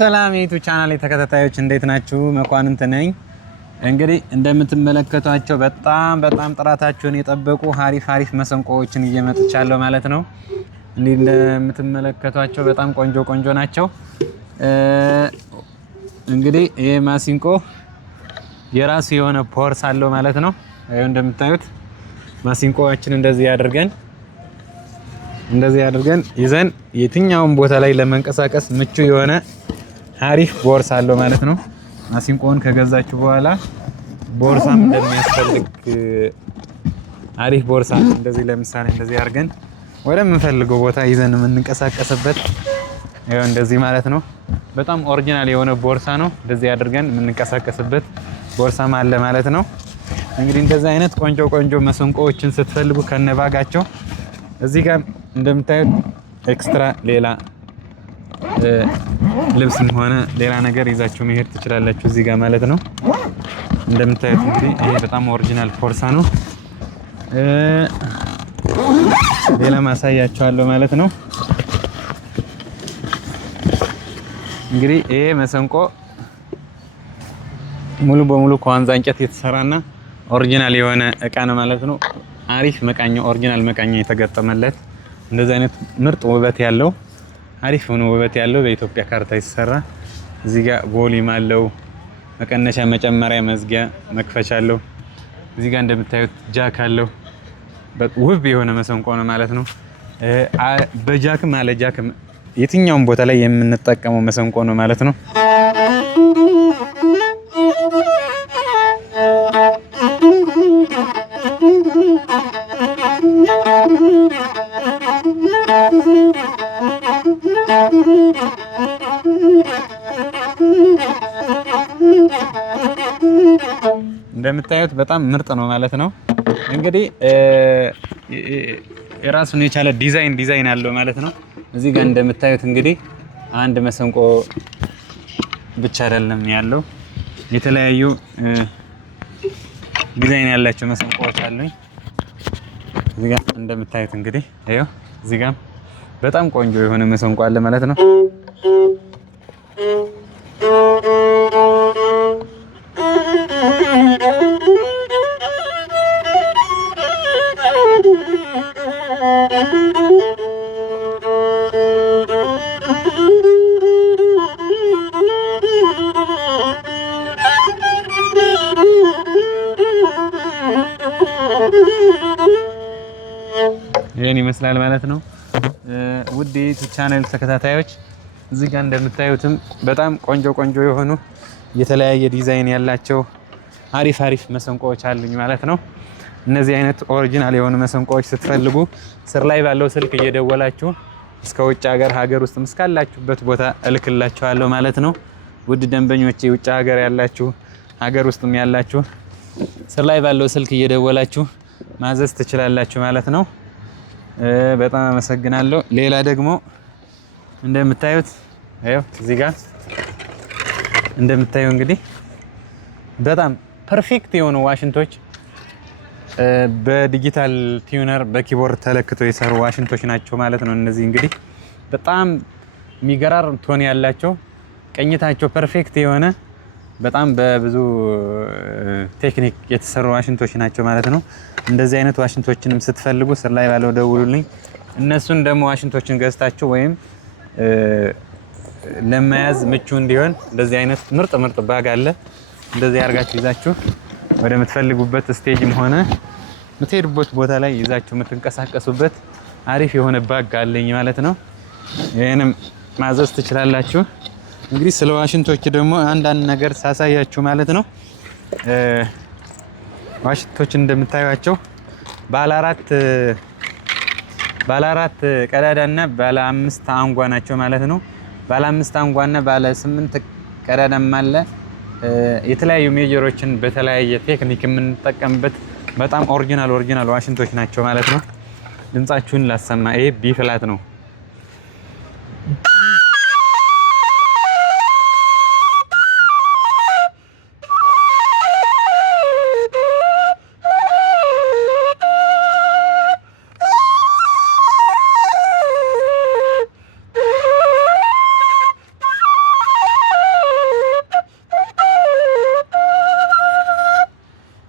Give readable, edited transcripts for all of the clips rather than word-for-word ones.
ሰላም የዩቲዩብ ቻናል ተከታታዮች እንዴት ናችሁ? መኳንንት ነኝ። እንግዲህ እንደምትመለከቷቸው በጣም ጥራታቸውን የጠበቁ አሪፍ መሰንቆዎችን እየመጥቻለሁ ማለት ነው። እንዴ እንደምትመለከቷቸው በጣም ቆንጆ ናቸው። እንግዲህ ይሄ ማሲንቆ የራሱ የሆነ ፖርስ አለው ማለት ነው። አይው እንደምታዩት ማሲንቆዎችን እንደዚህ አድርገን ይዘን የትኛውን ቦታ ላይ ለመንቀሳቀስ ምቹ የሆነ አሪፍ ቦርሳ አለው ማለት ነው። ማሲንቆን ከገዛችሁ በኋላ ቦርሳም እንደሚያስፈልግ አሪፍ ቦርሳ እንደዚህ ለምሳሌ እንደዚህ አድርገን ወደምንፈልገው ቦታ ይዘን የምንንቀሳቀስበት ይሄው እንደዚህ ማለት ነው። በጣም ኦሪጂናል የሆነ ቦርሳ ነው። እንደዚህ አድርገን የምንንቀሳቀስበት ቦርሳም አለ ማለት ነው። እንግዲህ እንደዚህ አይነት ቆንጆ መሰንቆዎችን ስትፈልጉ ከነባጋቸው እዚህ ጋር እንደምታዩት ኤክስትራ ሌላ ልብስም ሆነ ሌላ ነገር ይዛችሁ መሄድ ትችላላችሁ እዚህ ጋር ማለት ነው። እንደምታዩት እንግዲህ ይሄ በጣም ኦሪጂናል ቦርሳ ነው። ሌላ ማሳያችኋለሁ ማለት ነው። እንግዲህ ይሄ መሰንቆ ሙሉ በሙሉ ከዋንዛ እንጨት የተሰራና ኦሪጂናል የሆነ እቃ ነው ማለት ነው። አሪፍ መቃኛ ኦሪጂናል መቃኛ የተገጠመለት እንደዚህ አይነት ምርጥ ውበት ያለው አሪፍ ሆኖ ውበት ያለው በኢትዮጵያ ካርታ የተሰራ እዚህ ጋር ቮሊዩም አለው፣ መቀነሻ መጨመሪያ መዝጊያ መክፈቻ አለው። እዚህ ጋር እንደምታዩት ጃክ አለው። ውብ የሆነ መሰንቆ ነው ማለት ነው። በጃክም አለ ጃክም የትኛውም ቦታ ላይ የምንጠቀመው መሰንቆ ነው ማለት ነው። እንደምታዩት በጣም ምርጥ ነው ማለት ነው። እንግዲህ የራሱን የቻለ ዲዛይን አለው ማለት ነው። እዚህ ጋር እንደምታዩት እንግዲህ አንድ መሰንቆ ብቻ አይደለም ያለው፣ የተለያዩ ዲዛይን ያላቸው መሰንቆዎች አሉኝ። እዚህ ጋር እንደምታዩት እንግዲህ አይዮ እዚህ ጋር በጣም ቆንጆ የሆነ መሰንቆ አለ ማለት ነው። ይሄን ይመስላል ማለት ነው። ውድ የዩቲዩብ ቻናል ተከታታዮች እዚህ ጋር እንደምታዩትም በጣም ቆንጆ የሆኑ የተለያየ ዲዛይን ያላቸው አሪፍ መሰንቆዎች አሉኝ ማለት ነው። እነዚህ አይነት ኦሪጂናል የሆኑ መሰንቆዎች ስትፈልጉ ስር ላይ ባለው ስልክ እየደወላችሁ እስከ ውጭ ሀገር ውስጥም እስካላችሁበት ቦታ እልክላችኋለሁ ማለት ነው። ውድ ደንበኞቼ ውጭ ሀገር ያላችሁ ሀገር ውስጥም ያላችሁ ስር ላይ ባለው ስልክ እየደወላችሁ ማዘዝ ትችላላችሁ ማለት ነው። በጣም አመሰግናለሁ። ሌላ ደግሞ እንደምታዩት አይው እዚህ ጋር እንደምታዩ እንግዲህ በጣም ፐርፌክት የሆኑ ዋሽንቶች በዲጂታል ቲዩነር በኪቦርድ ተለክተው የሰሩ ዋሽንቶች ናቸው ማለት ነው። እነዚህ እንግዲህ በጣም የሚገራርም ቶን ያላቸው ቅኝታቸው ፐርፌክት የሆነ በጣም በብዙ ቴክኒክ የተሰሩ ዋሽንቶች ናቸው ማለት ነው። እንደዚህ አይነት ዋሽንቶችንም ስትፈልጉ ስር ላይ ባለው ደውሉልኝ እነሱን ደግሞ ዋሽንቶችን ገዝታችሁ ወይም ለመያዝ ምቹ እንዲሆን እንደዚህ አይነት ምርጥ ባግ አለ። እንደዚህ አድርጋችሁ ይዛችሁ ወደ ምትፈልጉበት ስቴጅም ሆነ ምትሄዱበት ቦታ ላይ ይዛችሁ ምትንቀሳቀሱበት አሪፍ የሆነ ባግ አለኝ ማለት ነው። ይሄንም ማዘዝ ትችላላችሁ። እንግዲህ ስለ ዋሽንቶች ደግሞ አንዳንድ ነገር ሳሳያችሁ ማለት ነው። ዋሽንቶች እንደምታዩቸው ባለ አራት ቀዳዳና ባለ 5 አንጓ ናቸው ማለት ነው። ባለ 5 አንጓና ባለ 8 ቀዳዳም አለ። የተለያዩ ሜጀሮችን በተለያየ ቴክኒክ የምንጠቀምበት በጣም ኦሪጂናል ዋሽንቶች ናቸው ማለት ነው። ድምጻችሁን ላሰማ። ይሄ ቢ ፍላት ነው።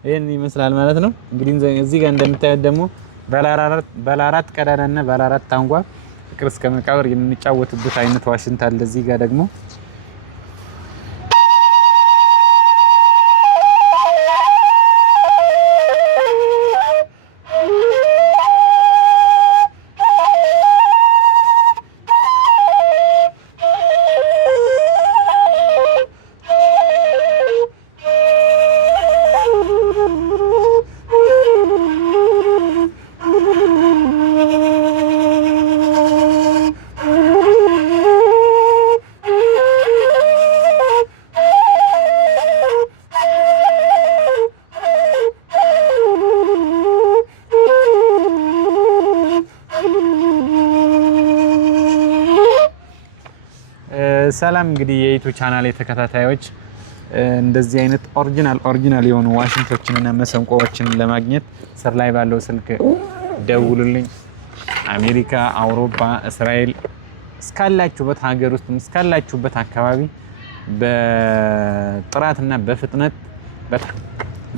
ይሄን ይመስላል ማለት ነው። እንግዲህ እዚህ ጋር እንደምታዩት ደግሞ ባለ 4 ቀዳዳና ባለ 4 አንጓ ፍቅር እስከ መቃብር የምንጫወትበት አይነት ዋሽንት አለ። እዚህ ጋር ደግሞ ሰላም እንግዲህ የዩቲዩብ ቻናል ተከታታዮች እንደዚህ አይነት ኦሪጂናል የሆኑ ዋሽንቶችንና መሰንቆዎችን ለማግኘት ስር ላይ ባለው ስልክ ደውሉልኝ። አሜሪካ፣ አውሮፓ፣ እስራኤል እስካላችሁበት ሀገር ውስጥ እስካላችሁበት አካባቢ በጥራትና በፍጥነት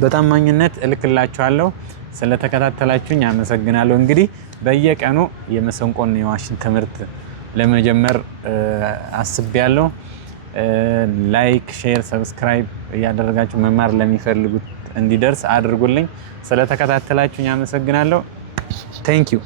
በታማኝነት እልክላችኋለሁ። ስለተከታተላችሁኝ አመሰግናለሁ። እንግዲህ በየቀኑ የመሰንቆና የዋሽንት ትምህርት ለመጀመር አስቤያለሁ። ላይክ፣ ሼር፣ ሰብስክራይብ እያደረጋችሁ መማር ለሚፈልጉት እንዲደርስ አድርጉልኝ። ስለተከታተላችሁኝ አመሰግናለሁ። ቴንክ ዩ